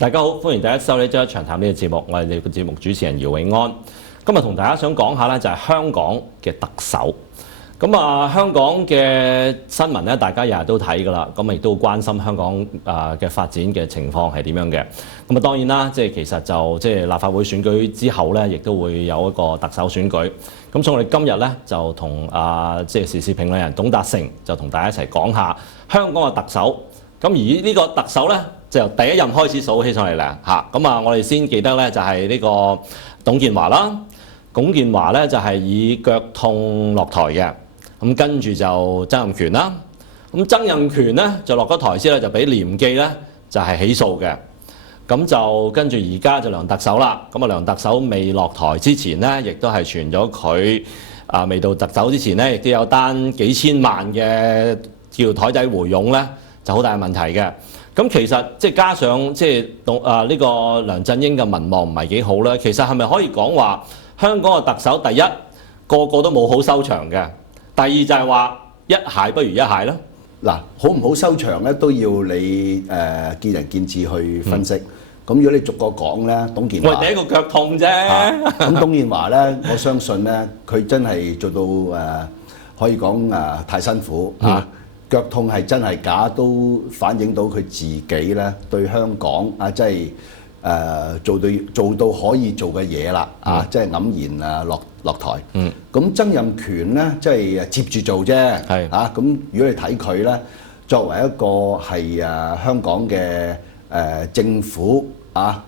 大家好，歡迎大家收睇《一場談》呢個節目，我係你個節目主持人姚永安。今日同大家想講下咧，就係香港嘅特首。香港嘅新聞咧，大家日日都睇㗎啦。亦都關心香港嘅發展嘅情況係點樣嘅。當然啦，其實就立法會選舉之後咧，亦都會有一個特首選舉。所以我哋今日咧就同時事評論人董達成就同大家一齊講下香港嘅特首。而呢個特首咧就由第一任開始數起上嚟啦嚇。我哋先記得咧就係呢個董建華啦。董建華咧就係以腳痛落台嘅。跟住就曾蔭權啦，曾蔭權咧就落咗台之後就俾廉記咧就係起訴嘅，就跟住而家就梁特首啦，梁特首未落台之前咧，亦都係傳咗佢未到特首之前咧，亦都有單幾千萬嘅叫台底回傭咧，就好大問題嘅。其實加上呢個梁振英嘅民望唔係幾好咧，其實係咪可以講話香港嘅特首第一個個都冇好收場嘅？第二就係話一蟹不如一蟹啦。嗱，好唔好收場咧都要你見仁見智去分析。咁如果你逐個講咧，董建華，喂，第一個腳痛啫。咁董建華咧，我相信咧，佢真係做到可以講太辛苦嚇。腳痛係真係假，都反映到佢自己咧對香港即係做到可以做嘅嘢啦，即係黯然落台。咁曾蔭權咧，即係接住做啫。咁如果你睇佢咧，作為一個係香港嘅政府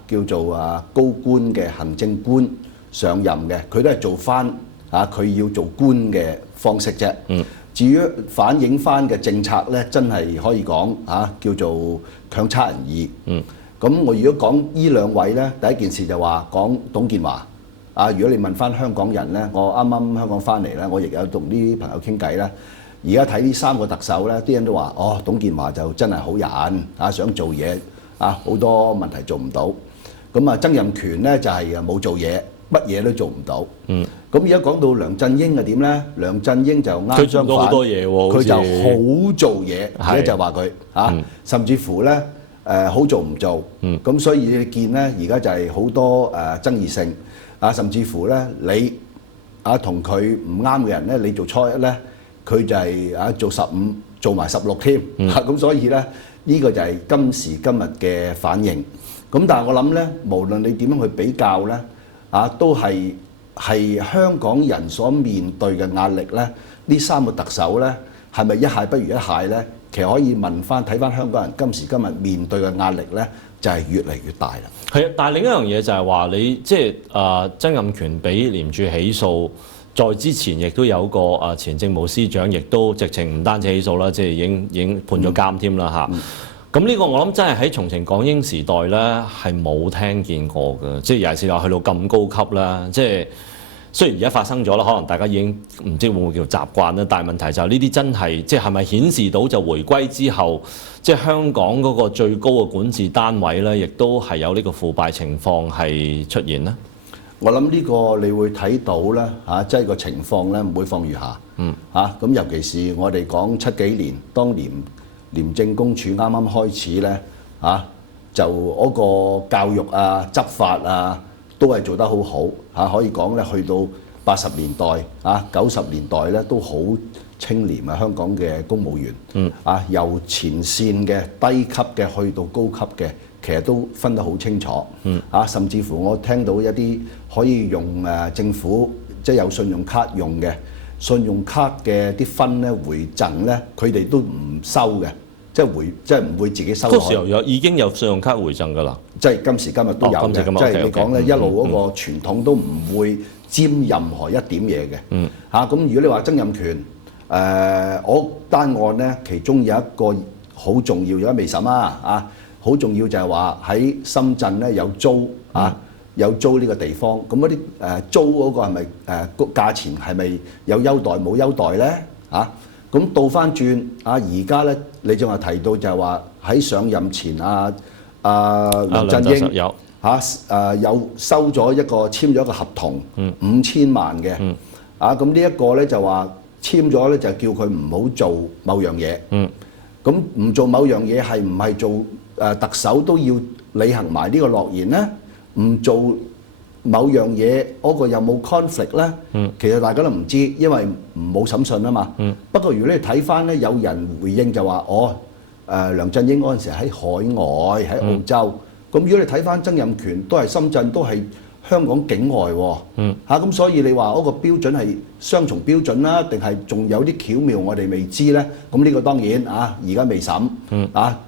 叫做高官嘅行政官上任嘅，佢都係做翻佢要做官嘅方式啫。至於反映翻嘅政策咧，真係可以講叫做強差人意。咁我如果講呢兩位咧，第一件事就話講董建華。如果你問翻香港人咧，我啱啱香港翻嚟咧，我亦有同啲朋友傾偈咧。而家睇呢三個特首咧，啲人都話：哦，董建華就真係好人想做嘢好多問題做唔到。咁曾蔭權咧就係冇做嘢，乜嘢都做唔到。咁而家講到梁振英係點咧？梁振英就啱相反，好多嘢喎，佢就好做嘢。而家就話佢甚至乎咧好做唔做。咁所以你見咧，而家就係好多爭議性。甚至乎咧，你同佢唔啱嘅人咧，你做初一咧，佢就係做15，做埋16添。咁所以咧，呢個就係今時今日嘅反應。咁但係我諗咧，無論你點樣去比較咧，都係香港人所面對嘅壓力咧。呢三個特首咧，係咪一蟹不如一蟹咧？其實可以睇翻香港人今時今日面對嘅壓力咧，就係越嚟越大啦。係啊，但係另一樣嘢就係話你曾蔭權俾廉署起訴，在之前亦都有個前政務司長，亦都直情唔單止起訴啦，已經判咗監添啦嚇。咁呢個我諗真係喺從前港英時代咧係冇聽見過嘅，尤其是話去到咁高級啦，雖然而家發生咗啦，可能大家已經唔知會唔會叫習慣啦，但係問題就係呢啲真係係咪顯示到就回歸之後，香港嗰個最高嘅管治單位咧，亦都係有呢個腐敗情況係出現呢？我諗呢個你會睇到咧即係個情況咧唔會放如下。咁尤其是我哋講7幾年，當廉政公署啱啱開始咧就嗰個教育執法都係做得好好可以講咧，去到80年代90年代咧都好清廉香港嘅公務員由前線嘅低級嘅去到高級嘅，其實都分得好清楚。甚至乎我聽到一啲可以用政府有信用卡用嘅信用卡嘅啲分咧回贈咧，佢哋都唔收嘅。即係唔會自己收。嗰時候已經有信用卡回贈㗎啦。即係今時今日都有嘅。即係你講咧，一路嗰個傳統都唔會佔任何一點嘢嘅。咁如果你話曾蔭權，我單案咧，其中有一個好重要，有一未審好重要就係話喺深圳咧有租有租呢個地方。咁嗰啲租嗰個係咪個價錢係咪有優待冇優待咧？咁倒翻轉而家咧，你正話提到就係話喺上任前梁振英有收咗簽咗一個合同，5000萬嘅。咁呢一個咧就話簽咗咧就叫佢唔好做某樣嘢。咁唔做某樣嘢係唔係做特首都要履行埋呢個諾言呢？唔做某樣嘢，嗰個有冇 conflict 呢？其實大家都唔知，因為冇審訊啊嘛。不過如果你睇翻咧，有人回應就話：梁振英嗰陣時喺海外喺澳洲。咁如果你睇翻曾蔭權都係深圳，都係香港境外喎。咁所以你話嗰個標準係雙重標準啦，定係仲有啲巧妙我哋未知呢？咁呢個當然而家未審。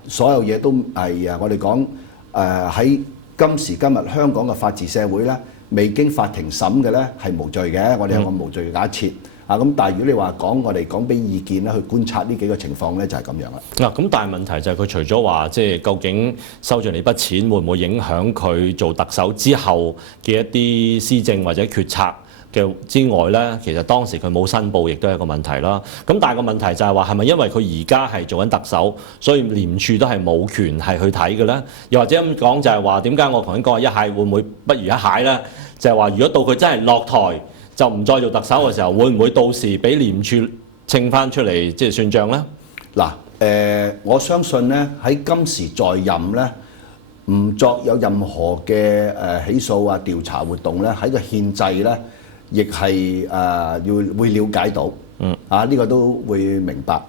所有嘢都係我哋講喺今時今日香港嘅法治社會咧，未經法庭審嘅咧係無罪嘅，我哋有個無罪嘅假設。咁但係如果你話我哋講俾意見咧，去觀察呢幾個情況咧，就係咁樣啦。咁但係問題就係佢除咗話即係究竟收咗你筆錢會唔會影響佢做特首之後嘅一啲施政或者決策嘅之外咧，其實當時佢冇申報，亦都係一個問題啦。咁但係個問題就係話係咪因為佢而家係做緊特首，所以廉署都係冇權係去睇嘅咧？又或者咁講就係話點解我頭先講話一蟹會唔會不如一蟹咧？就係話如果到佢真係落台，就唔再做特首嘅時候，會唔會到時俾廉署稱翻出嚟即係算賬咧？嗱，我相信咧喺今時在任咧，唔作有任何嘅起訴調查活動咧，喺個憲制咧，亦係會了解到。呢個都會明白。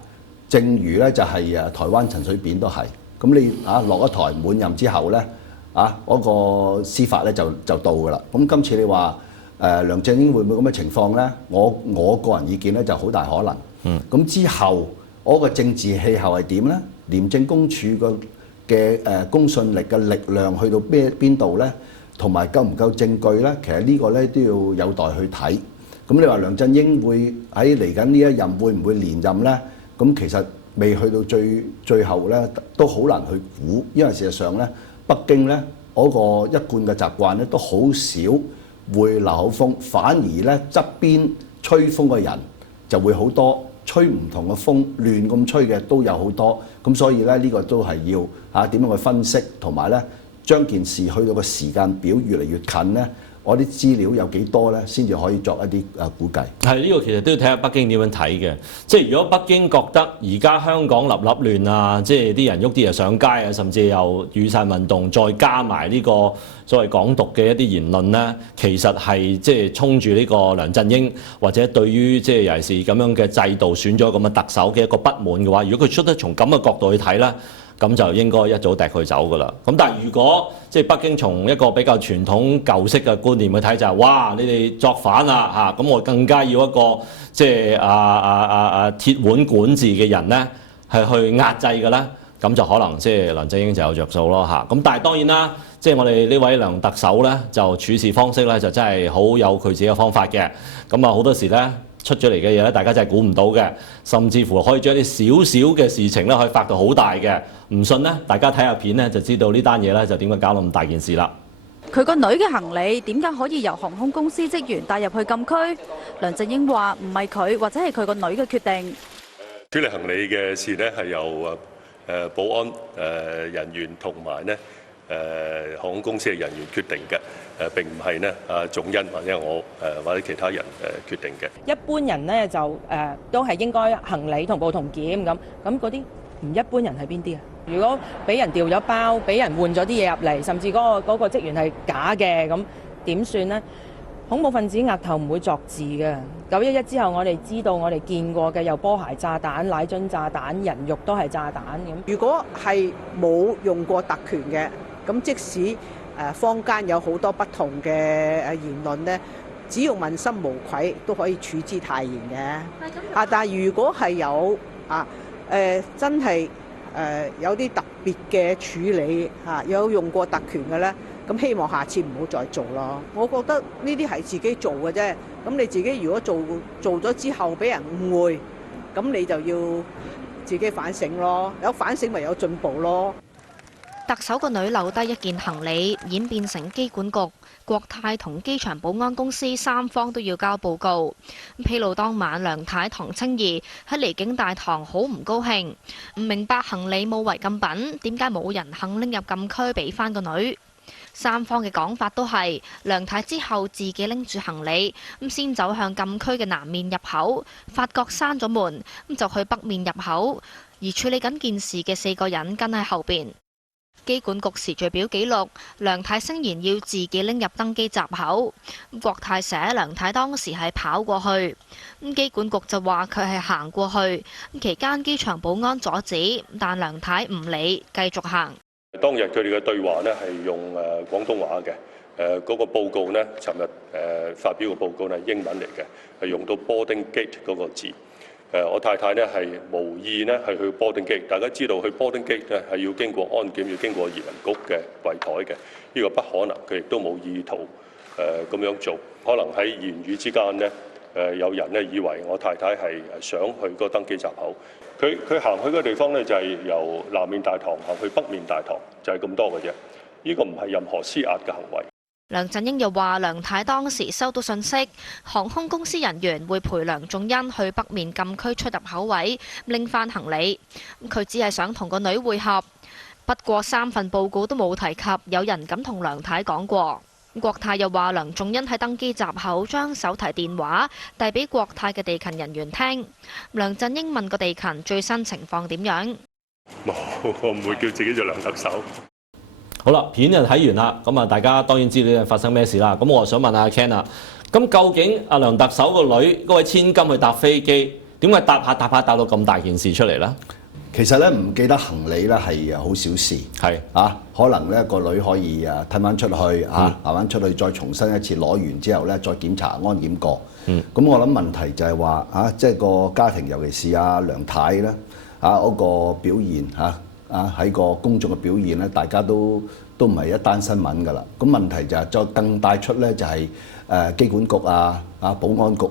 正如咧就係台灣陳水扁都係。咁你落咗台滿任之後咧，嗰個司法咧就到㗎啦。咁今次你話梁振英會唔會咁嘅情況咧？我個人意見咧就好大可能。咁之後嗰個政治氣候係點咧？廉政公署嘅公信力嘅力量去到邊度咧？同埋夠唔夠證據咧？其實呢個咧都要有待去睇。咁你話梁振英會喺嚟緊呢一任會唔會連任咧？咁其實未去到最後咧，都好難去估，因為事實上咧，北京咧嗰個一貫嘅習慣咧，都好少會留口風，反而咧側邊吹風嘅人就會好多，吹唔同嘅風亂咁吹嘅都有好多。咁所以咧呢個都係要點樣去分析，同埋咧將件事去到個時間表越嚟越近咧，我啲資料有幾多咧，先至可以作一啲估計。係呢個其實都要睇下北京點樣睇嘅。即係如果北京覺得而家香港立亂啊，即係啲人喐啲又上街啊，甚至又雨傘運動，再加埋呢個所謂港獨嘅一啲言論咧，其實係即係衝住呢個梁振英或者對於即係尤其是咁樣嘅制度選咗咁嘅特首嘅一個不滿嘅話，如果佢出得從咁嘅角度去睇咧，咁就應該一早掟佢走㗎啦。咁但係如果即係北京從一個比較傳統舊式嘅觀念去睇就係，哇！你哋作反啦咁我更加要一個即係鐵腕管治嘅人咧，係去壓制嘅咧，咁就可能即係梁振英就有着數咯。咁但係當然啦，即係我哋呢位梁特首咧，就處事方式咧就真係好有佢自己嘅方法嘅。咁好多時咧，出咗嚟嘅嘢咧，大家真係估唔到嘅，甚至乎可以將啲少少嘅事情咧，可以發到好大嘅。唔信咧，大家睇下片咧，就知道呢單嘢咧就點解搞到咁大件事啦。佢個女嘅行李點解可以由航空公司職員帶入去禁區？梁振英話唔係佢或者係佢個女嘅決定。處理行李嘅事咧係由保安人員同埋咧航空公司嘅人員決定嘅。並唔係咧總因或者我或者其他人決定嘅。一般人咧就都係應該行李同步同檢咁嗰啲唔一般人係邊啲啊？如果俾人掉咗包，俾人換咗啲嘢入嚟，甚至嗰個職員係假嘅，咁點算呢？恐怖分子額頭唔會作字嘅。911之後，我哋知道我哋見過嘅有波鞋炸彈、奶樽炸彈、人肉都係炸彈咁。如果係冇用過特權嘅，咁即使坊間有好多不同嘅言論呢，只要問心無愧都可以處之泰然嘅。但係如果係有真係有啲特別嘅處理有用過特權嘅呢，咁希望下次唔好再做咯。我覺得呢啲係自己做嘅啫。咁你自己如果做咗之後俾人誤會，咁你就要自己反省咯。有反省咪有進步咯。特首個女留低一件行李，演變成機管局、國泰同機場保安公司三方都要交報告。披露當晚梁太唐青儀喺離境大堂好唔高興，唔明白行李冇違禁品，點解冇人肯拎入禁區俾翻個女？三方嘅講法都係梁太之後自己拎住行李，先走向禁區嘅南面入口，發覺閂咗門，就去北面入口，而處理緊件事嘅4個人跟喺後邊。機管局時序表記錄，梁太聲言要自己拎入登機閘口。國泰寫梁太當時係跑過去，機管局就話佢係行過去。期間機場保安阻止，但梁太唔理，繼續行。當日佢哋嘅對話呢係用廣東話嘅，嗰個報告呢，尋日發表嘅報告係英文嚟嘅，係用到 boarding gate 嗰個字。我太太呢係無意呢係去 boarding gate， 大家知道去 boarding gate 呢係要經過安檢，要經過移民局嘅櫃台嘅，呢個不可能，佢亦都冇意圖咁樣做。可能喺言語之間呢，有人呢以為我太太係想去個登機閘口，佢行去嗰個地方呢，就係由南面大堂行去北面大堂，就係咁多嘅啫。呢個唔係任何施壓嘅行為。梁振英又話：梁太當時收到信息，航空公司人員會陪梁仲恩去北面禁區出入口位拎返行李。佢只係想同個女會合。不過3份報告都冇提及有人咁同梁太講過。國泰又話梁仲恩喺登機閘口將手提電話遞俾國泰嘅地勤人員聽。梁振英問個地勤最新情況點樣？冇，我唔會叫自己做梁特首。好啦，片就睇完啦，咁啊大家當然知道發生咩事啦。咁我想問阿 Ken 啊，咁究竟阿梁特首個女嗰位千金去搭飛機，點解搭下搭到咁大件事出嚟呢？其實咧唔記得行李咧係好小事，係啊，可能咧個女可以吞翻出去啊，行翻出去再重新一次攞完之後咧再檢查安檢過。咁我諗問題就係話即係個家庭，尤其是阿梁太咧嗰個表現喺個公眾嘅表現咧，大家都唔係一單新聞㗎啦。咁問題就係再更帶出咧，就係機管局保安局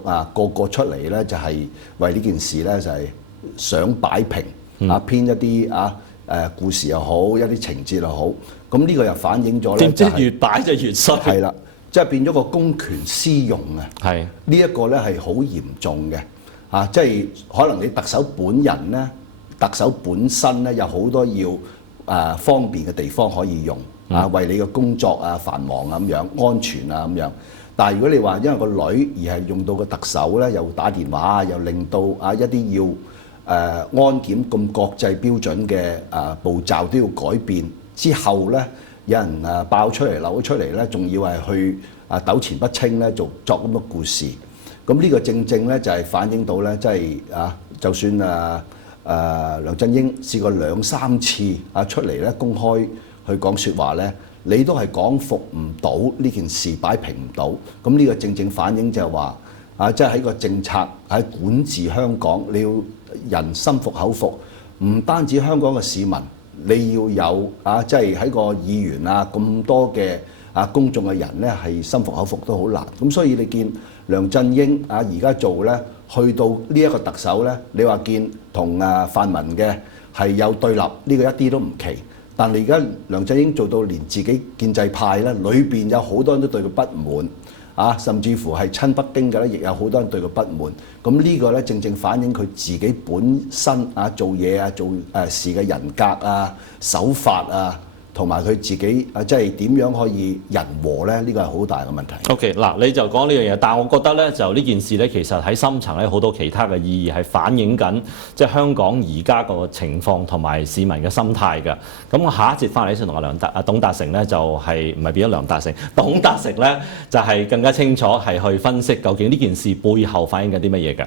個出嚟咧，就係為呢件事咧就係想擺平編一啲故事又好，一啲情節又好。咁呢個又反映咗咧，即係越擺就越衰。係啦，即係變咗個公權私用啊！係呢一個咧係好嚴重嘅即係可能你特首本人咧。特首本身咧有好多要方便嘅地方可以用為你嘅工作繁忙咁樣安全咁樣。但係如果你話因為個女而係用到個特首咧，又打電話又令到一啲要安檢咁國際標準嘅步驟都要改變之後咧，有人爆出嚟漏咗出嚟咧，仲要係去糾纏不清咧，作咁多故事。咁呢個正正咧就係反映到咧，即係就算梁振英試過2、3次出嚟咧公開去講説話咧，你都係講服唔到呢件事，擺平唔到。咁呢個正正反映就係話即係喺個政策喺管治香港，你要人心服口服，唔單止香港嘅市民，你要有即係喺個議員咁多嘅公眾嘅人咧係心服口服都好難。咁所以你見梁振英而家做咧，去到呢一個特首咧，你話見同泛民嘅係有對立，呢個一啲都唔奇。但係而家梁振英做到連自己建制派咧，裏邊有好多人都對佢不滿甚至乎係親北京嘅咧，亦有好多人對佢不滿。咁呢個咧正正反映佢自己本身做嘢做事嘅人格手法同埋佢自己即係點樣可以人和咧？呢個係好大嘅問題。OK， 嗱你就講呢樣嘢，但係我覺得咧就呢件事咧，其實喺深層咧好多其他嘅意義係反映緊即係香港而家個情況同埋市民嘅心態㗎。咁我下一節翻嚟先同董達成咧就係唔係變咗梁達成？董達成咧就係更加清楚係去分析究竟呢件事背後反映緊啲乜嘢嘅。